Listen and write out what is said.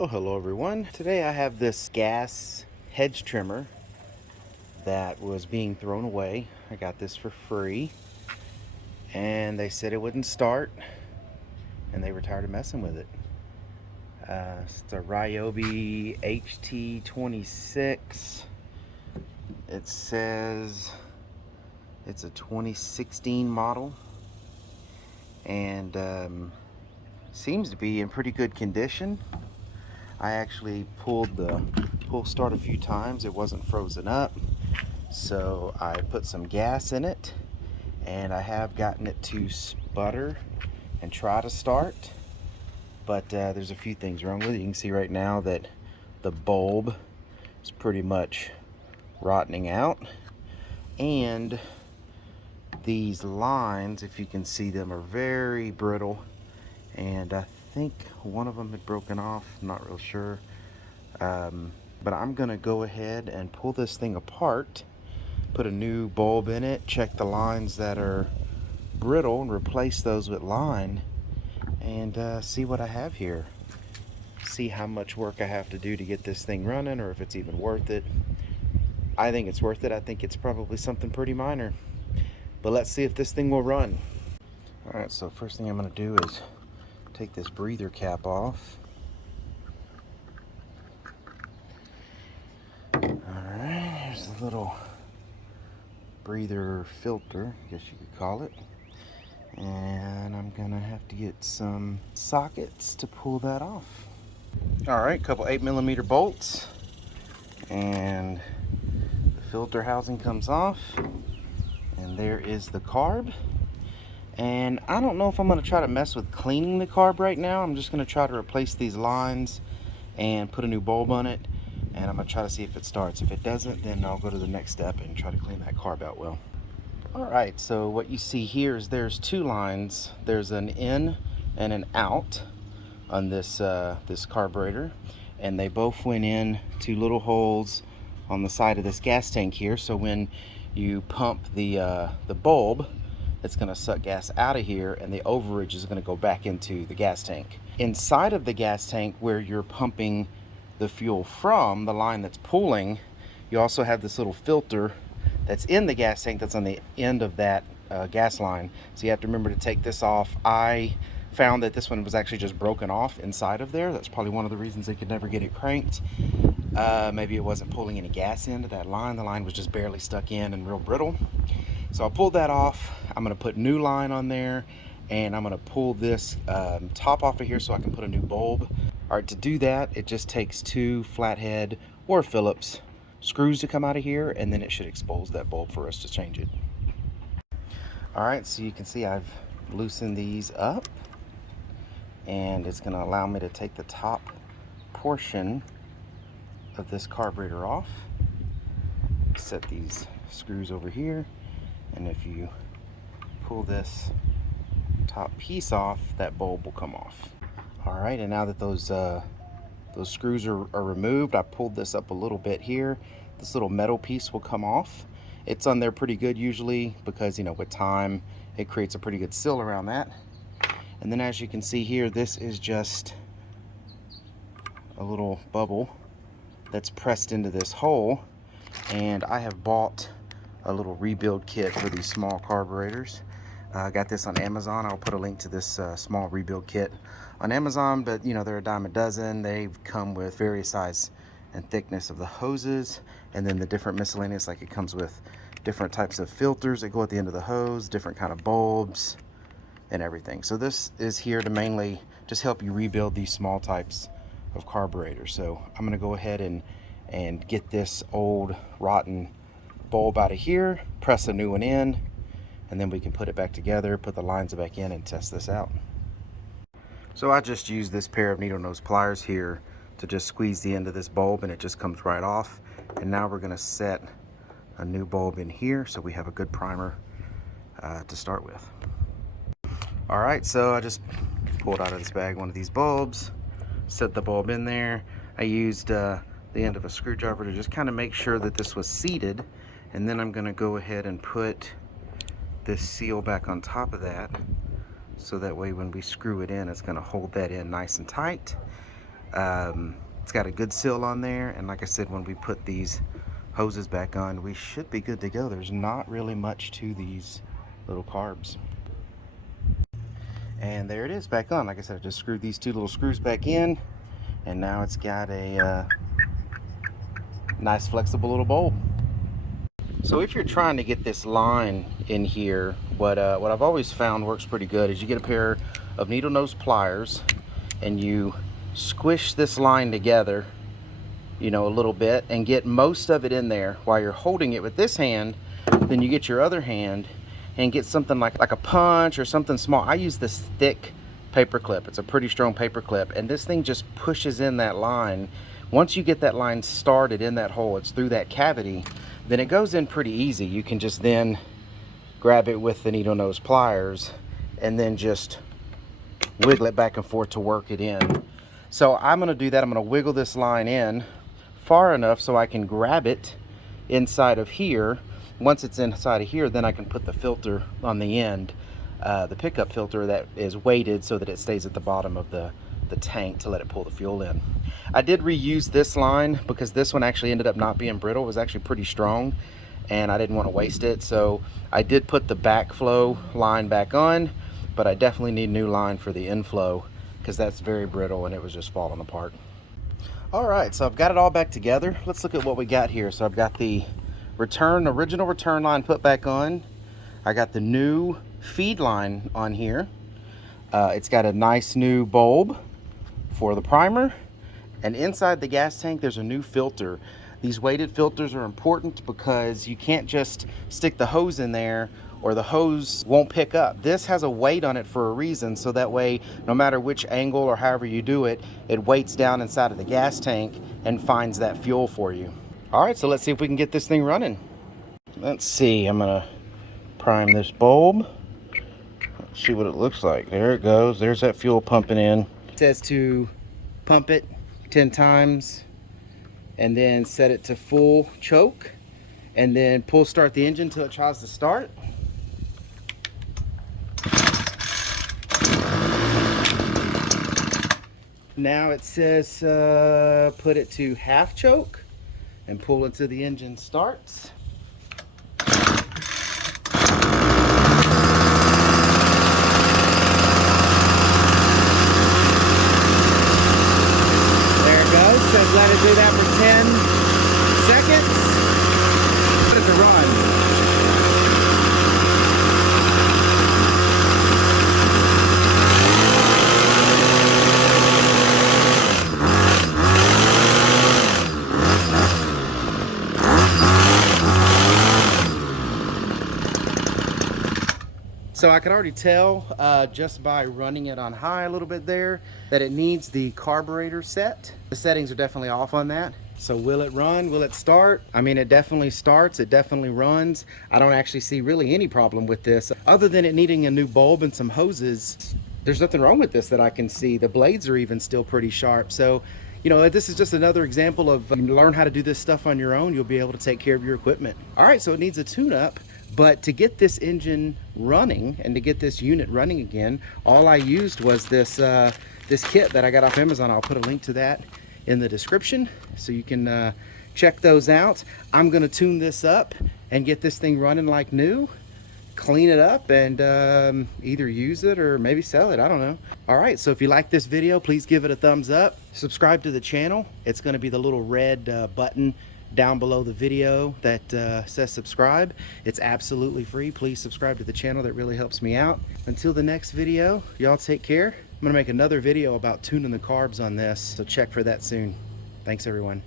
Oh, hello everyone. Today I have this gas hedge trimmer that was being thrown away. I got this for free and they said it wouldn't start and they were tired of messing with it. It's a Ryobi HT26. It says it's a 2016 model and seems to be in pretty good condition. I actually pulled the pull start a few times. It wasn't frozen up, so I put some gas in it and I have gotten it to sputter and try to start, but there's a few things wrong with it. You can see right now that the bulb is pretty much rotting out, and these lines, if you can see them, are very brittle, and I think one of them had broken off. I'm not real sure, but I'm gonna go ahead and pull this thing apart, put a new bulb in it, check the lines that are brittle and replace those with line, and see what I have here. See how much work I have to do to get this thing running, or if it's even worth it. I think it's worth it. I think it's probably something pretty minor, but let's see if this thing will run. All right, so first thing I'm gonna do is take this breather cap off. Alright, here's a little breather filter, I guess you could call it. And I'm gonna have to get some sockets to pull that off. Alright, couple 8mm bolts, and the filter housing comes off, and there is the carb. And I don't know if I'm going to try to mess with cleaning the carb right now. I'm just going to try to replace these lines and put a new bulb on it, and I'm going to try to see if it starts. If it doesn't, then I'll go to the next step and try to clean that carb out well. Alright, so what you see here is there's two lines. There's an in and an out on this this carburetor, and they both went in to little holes on the side of this gas tank here. So when you pump the bulb, it's going to suck gas out of here, and the overage is going to go back into the gas tank. Inside of the gas tank, where you're pumping the fuel from, the line that's pulling, you also have this little filter that's in the gas tank that's on the end of that gas line. So you have to remember to take this off. I found that this one was actually just broken off inside of there. That's probably one of the reasons they could never get it cranked. Maybe it wasn't pulling any gas into that line. The line was just barely stuck in and real brittle. So I pulled that off. I'm going to put new line on there, and I'm going to pull this top off of here so I can put a new bulb. All right, to do that, it just takes two flathead or Phillips screws to come out of here, and then it should expose that bulb for us to change it. All right, so you can see I've loosened these up, and it's going to allow me to take the top portion of this carburetor off. Set these screws over here, and if you pull this top piece off, that bulb will come off. All right, and now that those screws are removed, I pulled this up a little bit here. This little metal piece will come off. It's on there pretty good usually, because, you know, with time it creates a pretty good seal around that. And then as you can see here, this is just a little bubble that's pressed into this hole, and I have bought a little rebuild kit for these small carburetors. I got this on Amazon. I'll put a link to this small rebuild kit on Amazon, but you know, they're a dime a dozen. They come with various size and thickness of the hoses, and then the different miscellaneous, like it comes with different types of filters that go at the end of the hose, different kind of bulbs and everything. So this is here to mainly just help you rebuild these small types of carburetors. So I'm going to go ahead and get this old rotten bulb out of here, press a new one in, and then we can put it back together, put the lines back in, and test this out. So I just used this pair of needle nose pliers here to just squeeze the end of this bulb, and it just comes right off. And now we're going to set a new bulb in here so we have a good primer to start with. All right, so I just pulled out of this bag one of these bulbs, set the bulb in there. I used the end of a screwdriver to just kind of make sure that this was seated, and then I'm going to go ahead and put this seal back on top of that, so that way when we screw it in, it's going to hold that in nice and tight. It's got a good seal on there, and like I said, when we put these hoses back on, we should be good to go. There's not really much to these little carbs. And there it is, back on. Like I said, I just screwed these two little screws back in, and now it's got a nice flexible little bulb. So if you're trying to get this line in here, what I've always found works pretty good is you get a pair of needle nose pliers and you squish this line together, you know, a little bit, and get most of it in there while you're holding it with this hand. Then you get your other hand and get something like a punch or something small. I use this thick paper clip. It's a pretty strong paper clip, and this thing just pushes in that line. Once you get that line started in that hole, it's through that cavity, then it goes in pretty easy. You can just then grab it with the needle nose pliers and then just wiggle it back and forth to work it in. So I'm gonna do that. I'm gonna wiggle this line in far enough so I can grab it inside of here. Once it's inside of here, then I can put the filter on the end, the pickup filter that is weighted so that it stays at the bottom of the tank to let it pull the fuel in. I did reuse this line because this one actually ended up not being brittle. It was actually pretty strong and I didn't want to waste it. So I did put the backflow line back on, but I definitely need new line for the inflow because that's very brittle and it was just falling apart. All right, so I've got it all back together. Let's look at what we got here. So I've got the original return line put back on. I got the new feed line on here. It's got a nice new bulb for the primer, and inside the gas tank there's a new filter. These weighted filters are important because you can't just stick the hose in there or the hose won't pick up. This has a weight on it for a reason, so that way no matter which angle or however you do it, it weights down inside of the gas tank and finds that fuel for you. All right, so let's see if we can get this thing running. Let's see, I'm gonna prime this bulb. Let's see what it looks like. There it goes. There's that fuel pumping in. It says to pump it 10 times and then set it to full choke and then pull start the engine until it tries to start. Now it says put it to half choke and pull until the engine starts. Says let it do that for 10 seconds. Let it run. So I can already tell just by running it on high a little bit there that it needs the carburetor set. The settings are definitely off on that. So will it run? Will it start? I mean, it definitely starts. It definitely runs. I don't actually see really any problem with this other than it needing a new bulb and some hoses. There's nothing wrong with this that I can see. The blades are even still pretty sharp. So, you know, this is just another example of you learn how to do this stuff on your own. You'll be able to take care of your equipment. All right, so it needs a tune-up. But to get this engine running and to get this unit running again, all I used was this this kit that I got off Amazon. I'll put a link to that in the description so you can check those out. I'm gonna tune this up and get this thing running like new, clean it up, and either use it or maybe sell it. I don't know. All right, so if you like this video, please give it a thumbs up. Subscribe to the channel. It's gonna be the little red button down below the video that says subscribe. It's absolutely free. Please subscribe to the channel. That really helps me out. Until the next video, y'all take care. I'm gonna make another video about tuning the carbs on this, so check for that soon. Thanks everyone.